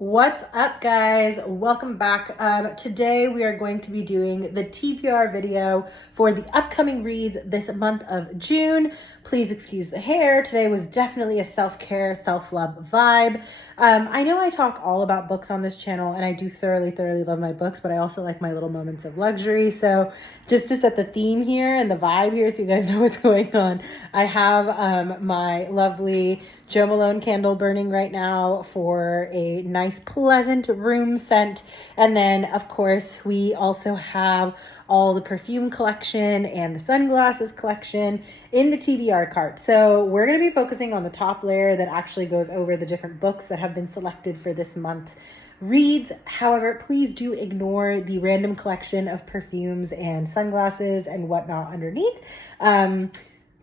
What's up, guys? Welcome back. Today we are going to be doing the TBR video for the upcoming reads this month of June. Please excuse the hair. Today was definitely a self-care, self-love vibe. I know I talk all about books on this channel, and I do thoroughly love my books, but I also like my little moments of luxury. So just to set the theme here and the vibe here so you guys know what's going on, I have my lovely Jo Malone candle burning right now for a nice pleasant room scent. And then of course we also have all the perfume collection and the sunglasses collection in the TBR cart. So we're going to be focusing on the top layer that actually goes over the different books that have been selected for this month's reads. However, please do ignore the random collection of perfumes and sunglasses and whatnot underneath.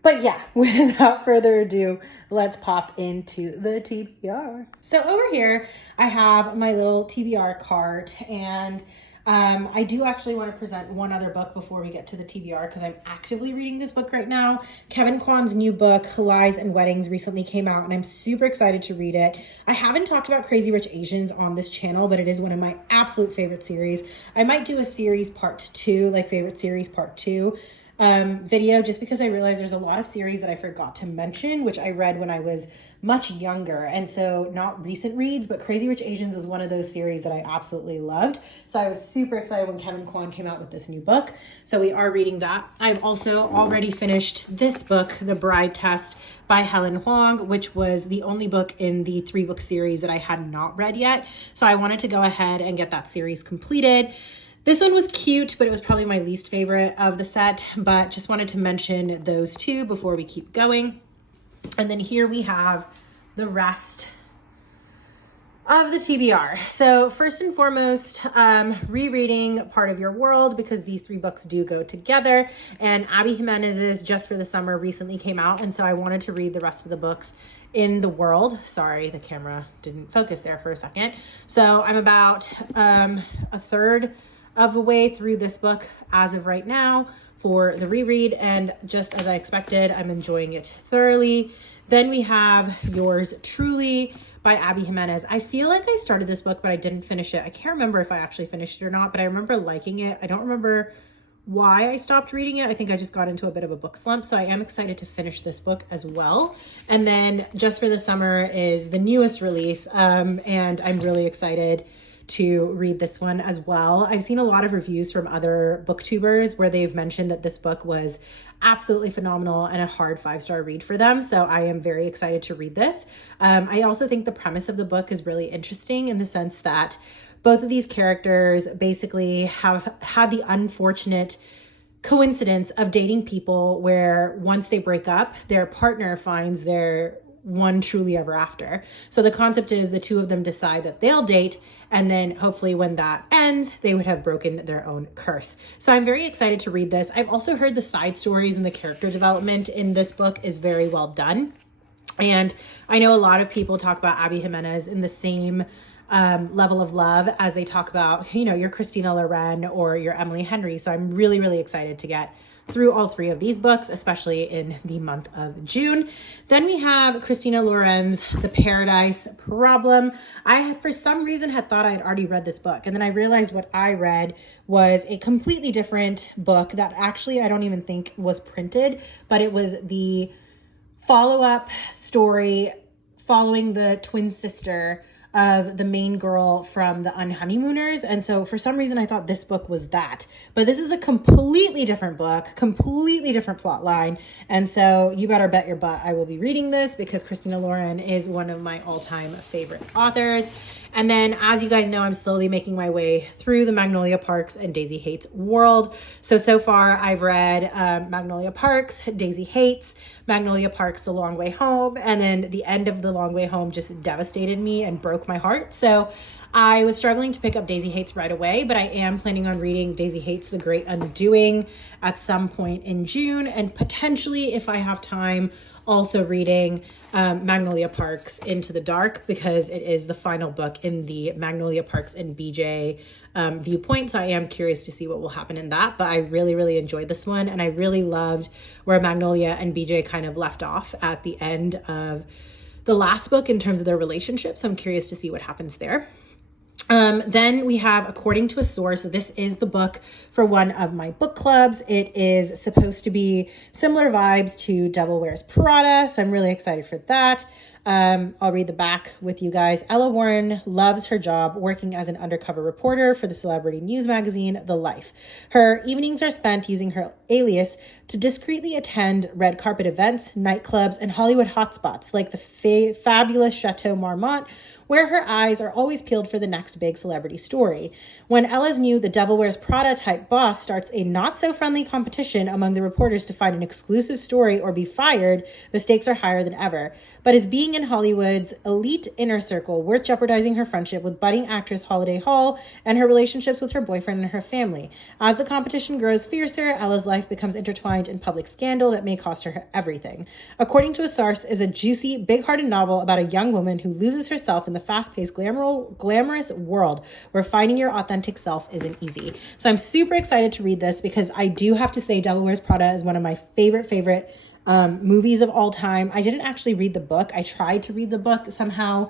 But yeah, without further ado, let's pop into the TBR. So over here, I have my little TBR cart, and I do actually want to present one other book before we get to the TBR because I'm actively reading this book right now. Kevin Kwan's new book, Lies and Weddings, recently came out, and I'm super excited to read it. I haven't talked about Crazy Rich Asians on this channel, but it is one of my absolute favorite series. I might do a series part 2, like favorite series part 2. Video, just because I realized there's a lot of series that I forgot to mention, which I read when I was much younger. And so not recent reads, but Crazy Rich Asians was one of those series that I absolutely loved. So I was super excited when Kevin Kwan came out with this new book. So we are reading that. I've also already finished this book, The Bride Test by Helen Huang, which was the only book in the 3-book series that I had not read yet. So I wanted to go ahead and get that series completed. This one was cute, but it was probably my least favorite of the set, but just wanted to mention those two before we keep going. And then here we have the rest of the TBR. So first and foremost, rereading Part of Your World, because these 3 books do go together. And Abby Jimenez's Just for the Summer recently came out, and so I wanted to read the rest of the books in the world. Sorry, the camera didn't focus there for a second. So I'm about a third of the way through this book as of right now for the reread, and just as I expected, I'm enjoying it thoroughly. Then we have Yours Truly by Abby Jimenez. I feel like I started this book, but I didn't finish it. I can't remember if I actually finished it or not, but I remember liking it. I don't remember why I stopped reading it. I think I just got into a bit of a book slump, so I am excited to finish this book as well. And then Just for the Summer is the newest release, and I'm really excited to read this one as well. I've seen a lot of reviews from other booktubers where they've mentioned that this book was absolutely phenomenal and a hard 5-star read for them. So I am very excited to read this. I also think the premise of the book is really interesting in the sense that both of these characters basically have had the unfortunate coincidence of dating people where once they break up, their partner finds their one truly ever after. So the concept is the two of them decide that they'll date, and then hopefully when that ends, they would have broken their own curse. So I'm very excited to read this. I've also heard the side stories and the character development in this book is very well done. And I know a lot of people talk about Abby Jimenez in the same level of love as they talk about, you know, your Christina Loren or your Emily Henry. So I'm really excited to get through all 3 of these books, especially in the month of June. Then we have Christina Loren's The Paradise Problem. I, for some reason, had thought I had already read this book, and then I realized what I read was a completely different book that actually I don't even think was printed, but it was the follow-up story following the twin sister of the main girl from the Unhoneymooners. And so for some reason I thought this book was that, but this is a completely different book, completely different plot line. And so you better bet your butt I will be reading this because Christina Loren is one of my all-time favorite authors. And then, as you guys know, I'm slowly making my way through the Magnolia Parks and Daisy Hates world. So far I've read Magnolia Parks, Daisy Hates, Magnolia Parks, The Long Way Home, and then the end of The Long Way Home just devastated me and broke my heart. So I was struggling to pick up Daisy Hates right away, but I am planning on reading Daisy Hates, The Great Undoing at some point in June, and potentially, if I have time, also reading Magnolia Parks Into the Dark, because it is the final book in the Magnolia Parks and BJ viewpoint. So I am curious to see what will happen in that. But I really enjoyed this one, and I really loved where Magnolia and BJ kind of left off at the end of the last book in terms of their relationship. So I'm curious to see what happens there. Then we have According to a Source. This is the book for one of my book clubs. It is supposed to be similar vibes to Devil Wears Prada, so I'm really excited for that. I'll read the back with you guys. Ella Warren loves her job working as an undercover reporter for the celebrity news magazine, The Life. Her evenings are spent using her alias to discreetly attend red carpet events, nightclubs, and Hollywood hotspots like the fabulous Chateau Marmont, where her eyes are always peeled for the next big celebrity story. When Ella's new The Devil Wears Prada type boss starts a not-so-friendly competition among the reporters to find an exclusive story or be fired, the stakes are higher than ever. But is being in Hollywood's elite inner circle worth jeopardizing her friendship with budding actress Holiday Hall and her relationships with her boyfriend and her family? As the competition grows fiercer, Ella's life becomes intertwined in public scandal that may cost her everything. According to a Source is a juicy, big-hearted novel about a young woman who loses herself in the fast-paced, glamorous world where finding your authentic self isn't easy. So I'm super excited to read this because I do have to say Devil Wears Prada is one of my favorite movies of all time. I didn't actually read the book. I tried to read the book. Somehow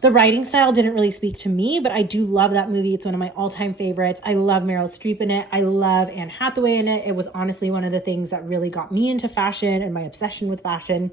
the writing style didn't really speak to me, but I do love that movie. It's one of my all-time favorites. I love Meryl Streep in it. I love Anne Hathaway in it. It was honestly one of the things that really got me into fashion and my obsession with fashion.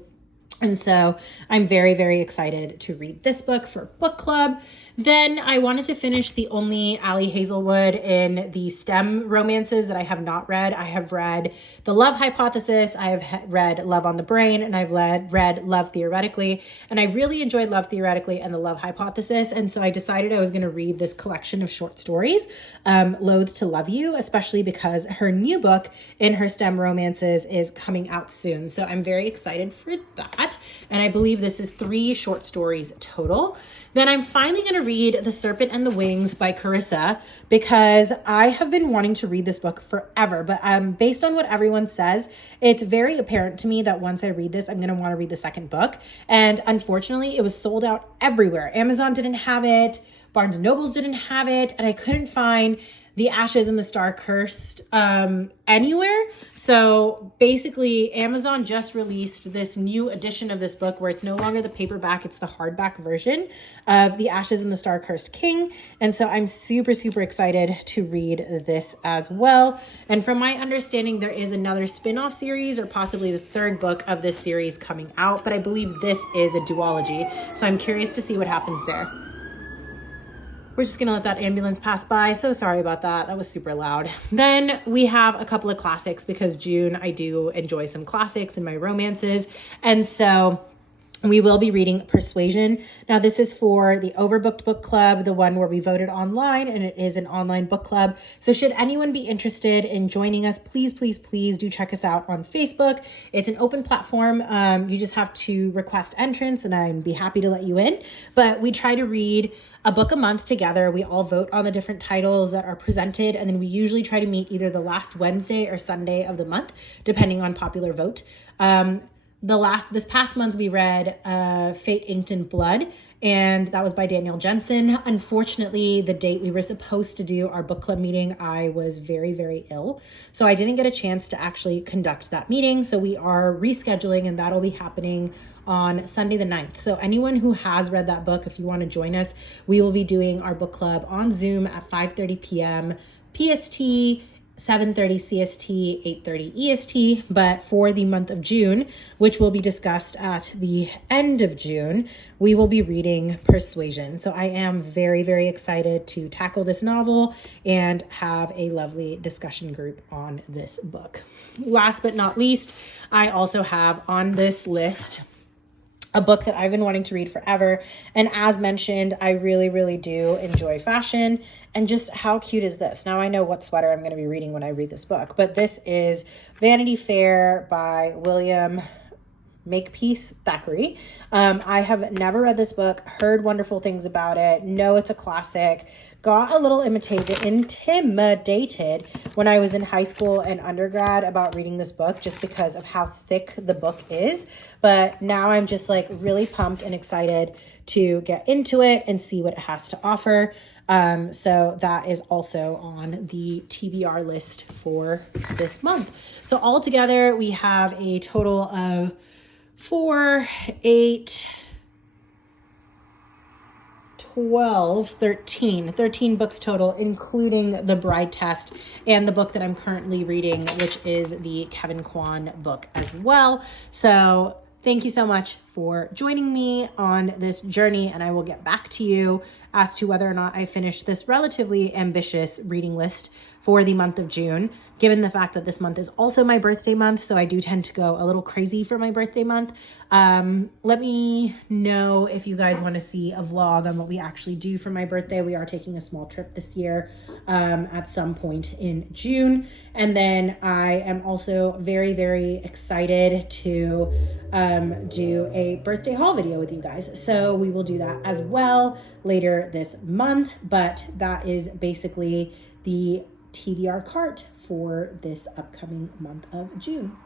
And so I'm very excited to read this book for book club. Then I wanted to finish the only Ali Hazelwood in the STEM romances that I have not read. I have read The Love Hypothesis, I have read Love on the Brain, and I've read Love Theoretically. And I really enjoyed Love Theoretically and The Love Hypothesis. And so I decided I was going to read this collection of short stories, Loathe to Love You, especially because her new book in her STEM romances is coming out soon. So I'm very excited for that. And I believe this is 3 short stories total. Then I'm finally going to read The Serpent and the Wings by Carissa because I have been wanting to read this book forever. But based on what everyone says, it's very apparent to me that once I read this, I'm going to want to read the second book. And unfortunately, it was sold out everywhere. Amazon didn't have it. Barnes & Nobles didn't have it. And I couldn't find The Ashes and the Star Cursed anywhere. So basically Amazon just released this new edition of this book where it's no longer the paperback, it's the hardback version of The Ashes and the Star Cursed King. And so I'm super excited to read this as well. And from my understanding, there is another spin-off series or possibly the 3rd book of this series coming out, but I believe this is a duology. So I'm curious to see what happens there. We're just gonna let that ambulance pass by. So sorry about that. That was super loud. Then we have a couple of classics because June, I do enjoy some classics in my romances. And so we will be reading Persuasion. Now this is for the Overbooked Book Club, the one where we voted online, and it is an online book club. So should anyone be interested in joining us, please do check us out on Facebook. It's an open platform. You just have to request entrance and I'd be happy to let you in. But we try to read a book a month together. We all vote on the different titles that are presented, and then we usually try to meet either the last Wednesday or Sunday of the month, depending on popular vote. This past month we read Fate Inked in Blood, and that was by Daniel Jensen. Unfortunately, the date we were supposed to do our book club meeting, I was very ill. So I didn't get a chance to actually conduct that meeting. So we are rescheduling, and that'll be happening on Sunday the 9th. So anyone who has read that book, if you want to join us, we will be doing our book club on Zoom at 5:30 p.m. PST, 7:30 CST, 8:30 EST. But for the month of June, which will be discussed at the end of June, we will be reading Persuasion. So I am very excited to tackle this novel and have a lovely discussion group on this book. Last but not least, I also have on this list a book that I've been wanting to read forever. And as mentioned, I really do enjoy fashion. And just how cute is this? Now I know what sweater I'm going to be reading when I read this book, but this is Vanity Fair by William Makepeace Thackeray. I have never read this book, heard wonderful things about it, know it's a classic, got a little intimidated when I was in high school and undergrad about reading this book just because of how thick the book is. But now I'm just like really pumped and excited to get into it and see what it has to offer. So that is also on the TBR list for this month. So altogether we have a total of 4, 8, 13 books total, including The Bride Test and the book that I'm currently reading, which is the Kevin Kwan book as well. So thank you so much for joining me on this journey, and I will get back to you as to whether or not I finish this relatively ambitious reading list for the month of June, given the fact that this month is also my birthday month, so I do tend to go a little crazy for my birthday month. Let me know if you guys want to see a vlog on what we actually do for my birthday. We are taking a small trip this year at some point in June. And then I am also very, very excited to do a birthday haul video with you guys. So we will do that as well later this month, but that is basically the TBR cart for this upcoming month of June.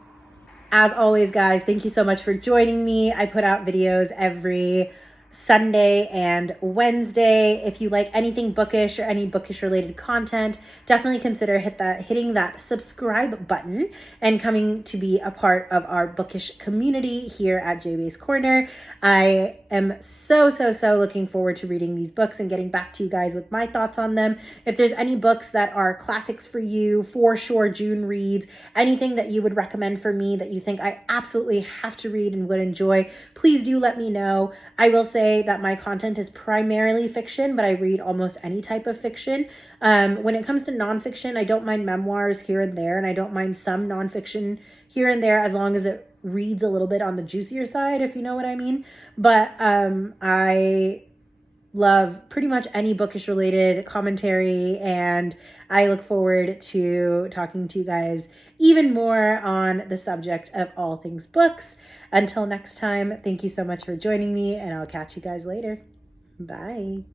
As always, guys, thank you so much for joining me. I put out videos every Sunday and Wednesday. If you like anything bookish or any bookish related content, definitely consider hitting that subscribe button and coming to be a part of our bookish community here at JB's Corner. I am so looking forward to reading these books and getting back to you guys with my thoughts on them. If there's any books that are classics for you, for sure June reads, anything that you would recommend for me that you think I absolutely have to read and would enjoy, please do let me know. I will say that my content is primarily fiction, but I read almost any type of fiction. When it comes to nonfiction, I don't mind memoirs here and there, and I don't mind some nonfiction here and there as long as it reads a little bit on the juicier side, if you know what I mean. But I love pretty much any bookish related commentary, and I look forward to talking to you guys even more on the subject of all things books. Until next time, thank you so much for joining me, and I'll catch you guys later. Bye.